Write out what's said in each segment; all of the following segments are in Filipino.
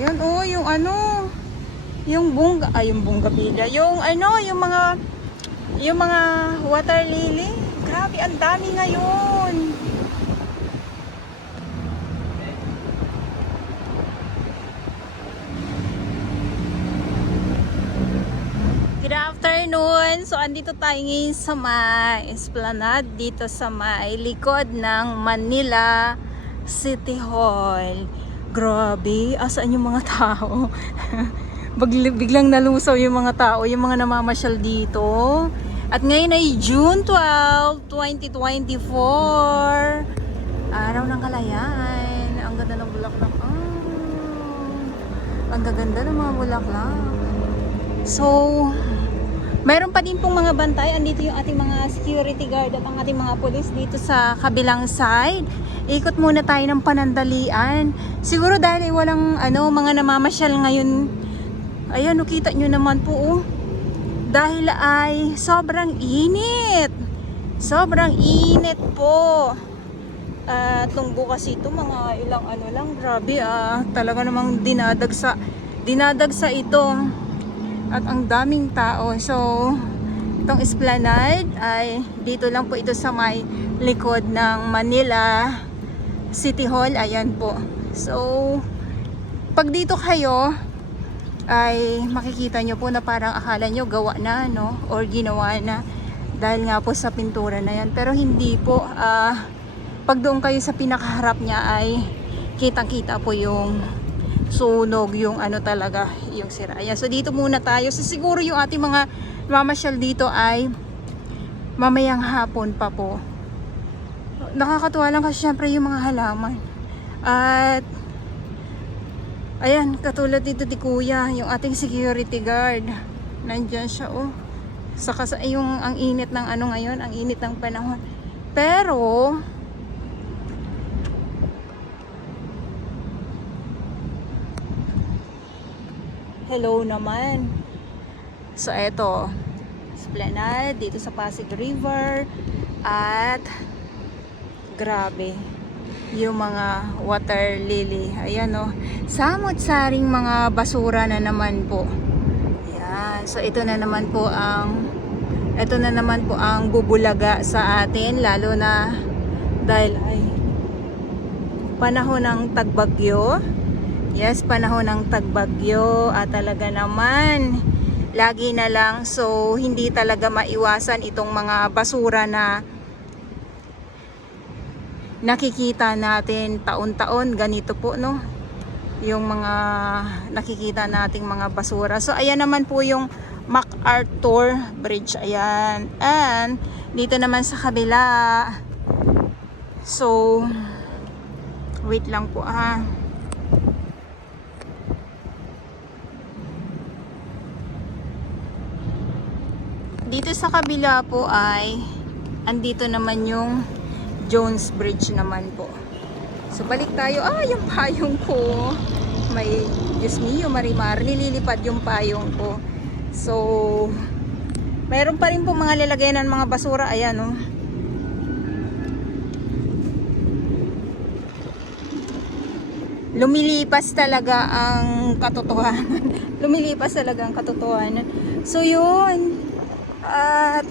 Ayan, oh, yung ano, yung bonggabilya, yung mga water lily. Grabe, ang dami ngayon. Good afternoon. So, andito tayo ngayon sa may Esplanade, dito sa may likod ng Manila City Hall. Grabe, asaan yung mga tao? Biglang nalusaw yung mga tao, yung mga namamasyal dito. At ngayon ay June 12, 2024. Araw ng Kalayaan. Ang ganda ng bulaklak. Ang gaganda ng mga bulaklak. So, mayroon pa din pong mga bantay. Andito yung ating mga security guard at ang ating mga pulis dito sa kabilang side. Ikot muna tayo ng panandalian. Siguro dahil walang mga namamasyal ngayon. Ayan, kita nyo naman po. Oh. Dahil ay sobrang init. Sobrang init po. Itong bukas ito, mga ilang lang. Grabe talaga namang dinadagsa ito. At ang daming tao. So, itong Esplanade ay dito lang po ito sa may likod ng Manila City Hall. Ayan po. So, pag dito kayo ay makikita nyo po na parang akala nyo gawa na, no? Or ginawa na. Dahil nga po sa pintura na yan. Pero hindi po. Pag doon kayo sa pinakaharap niya ay kitang-kita po yung sunog, yung talaga, yung sira. Ayan, so dito muna tayo. So siguro yung ating mga mamasyal dito ay mamayang hapon pa po. Nakakatuwa lang kasi syempre yung mga halaman. At ayan, katulad dito di Kuya, yung ating security guard. Nandyan siya, oh. Saka yung ang init ng ngayon, ang init ng panahon. Pero hello naman. So eto, Esplanade dito sa Pasig River. At grabe yung mga water lily. Ayan, oh. Samot-saring mga basura na naman po. Ayan. So ito na naman po ang bubulaga sa atin, lalo na dahil ay panahon ng tagbagyo. Yes, panahon ng tagbagyo at talaga naman lagi na lang, so hindi talaga maiwasan itong mga basura na nakikita natin taon-taon. Ganito po, no, yung mga nakikita nating mga basura. So ayan naman po yung MacArthur Bridge. Ayan, and dito naman sa kabila, so wait lang po dito sa kabila po ay andito naman yung Jones Bridge naman po. So balik tayo. Yung payong ko. May, Diyos mio, Marimar, nililipad yung payong ko. So mayroon pa rin po mga lalagyan ng mga basura. Ayan, oh. Lumilipas talaga ang katotohanan. Lumilipas talaga ang katotohanan. So yun. At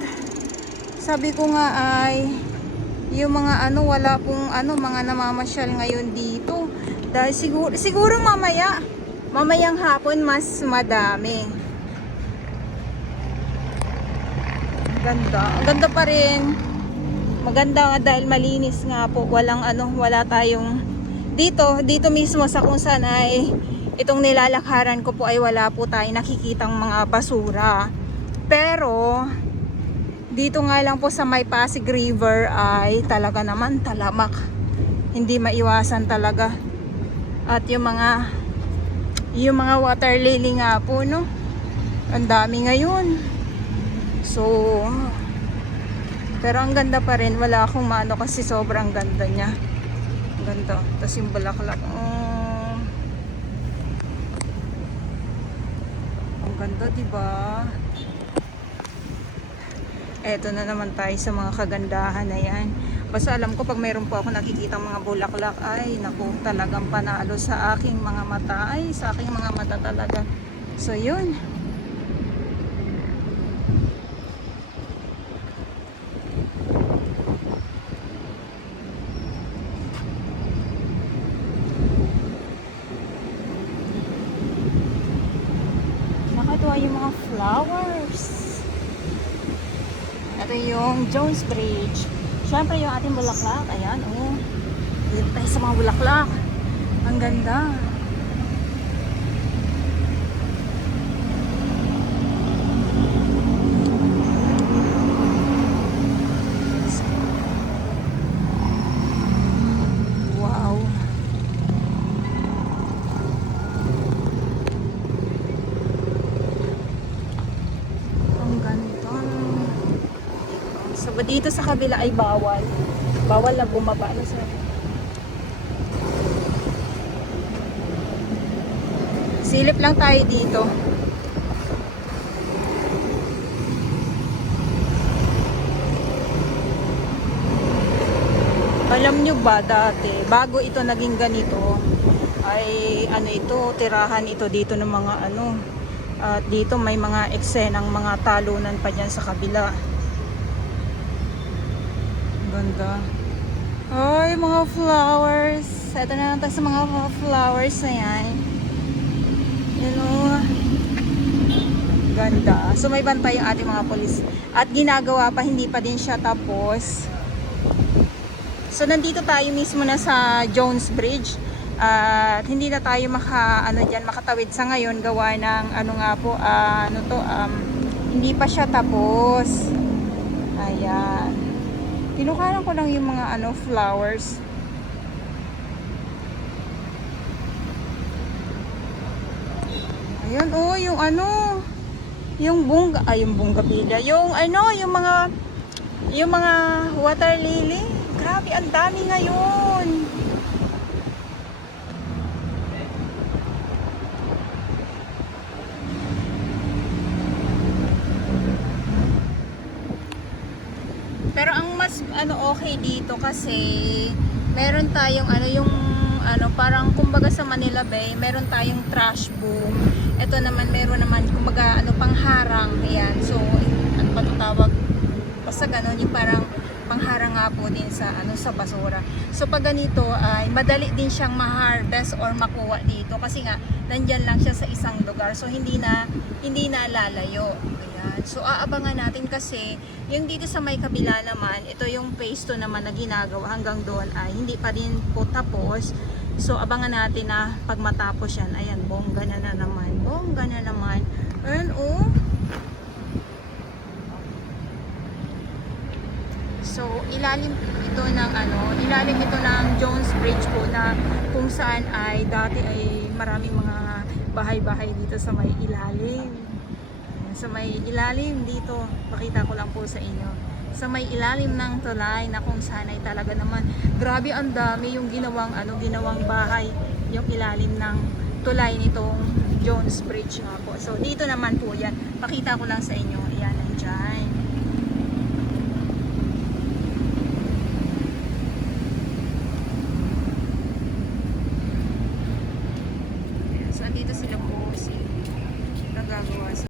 sabi ko nga ay yung mga wala pong mga namamasyal ngayon dito. Dahil siguro mamayang hapon mas madami. Ganda. Ang ganda pa rin. Maganda nga dahil malinis nga po. Wala tayong dito mismo sa kung saan ay itong nilalakaran ko po ay wala po tayong nakikitang mga basura. Pero dito nga lang po sa may Pasig River ay talaga naman talamak. Hindi maiwasan talaga. At yung mga water lily nga po, no, ang dami ngayon. So pero ang ganda pa rin. Wala akong maano kasi sobrang ganda niya. Ganda. Tapos yung bulaklak, ang ganda, diba? Eto na naman tayo sa mga kagandahan na yan. Basta alam ko pag meron po ako nakikita mga bulaklak, ay naku, talagang panalo sa aking mga mata. Ay, sa aking mga mata talaga. So yun. Nakatuwa yung mga flowers. Ito yung Jones Bridge. Siyempre yung ating bulaklak. Ayan, oh. Dito tayo sa mga bulaklak. Ang ganda. Wow. Ang ganda. So, dito sa kabila ay bawal. Bawal na bumaba na sa... Silip lang tayo dito. Alam nyo ba dati, bago ito naging ganito, ay ano ito, tirahan ito dito ng mga ano. At dito may mga eksenang mga talunan pa dyan sa kabila. Ganda. Ay, mga flowers. Ito na lang tayo sa mga flowers na yan. Yan o. Ganda. So may bantay yung ating mga polis. At ginagawa pa, hindi pa din siya tapos. So nandito tayo mismo na sa Jones Bridge. At hindi na tayo makatawid sa ngayon gawa ng hindi pa siya tapos. Ayan. Kinukaran ko lang yung mga flowers. Ayan, oh, yung bonggabilya, yung mga water lily. Grabe, ang dami ngayon. Pero ang mas okay dito kasi meron tayong parang kumbaga sa Manila Bay, meron tayong trash boom. Ito naman meron naman kumbaga pangharang. Ayan. So ano pa 'to tawag? Basta ganun yung parang pangharang nga po din sa sa basura. So pag ganito ay madali din siyang ma-harvest or makuha dito kasi nga nandiyan lang siya sa isang lugar. So hindi na lalayo. Ayan. So aabangan natin kasi yung dito sa may kabila naman, ito yung phase 2 naman na ginagawa hanggang doon ay hindi pa din po tapos. So abangan natin na pag matapos yan, ayan, bongga na naman. Bongga na naman. Ayan, oh. So ilalim ito ng Jones Bridge po na kung saan ay dati ay maraming mga bahay-bahay dito sa may ilalim. Sa may ilalim dito, pakita ko lang po sa inyo. Sa may ilalim ng tulay na kung saan ay talaga naman, grabe ang dami yung ginawang bahay, yung ilalim ng tulay nitong Jones Bridge nga po. So dito naman po yan, pakita ko lang sa inyo, ayan, nandyan.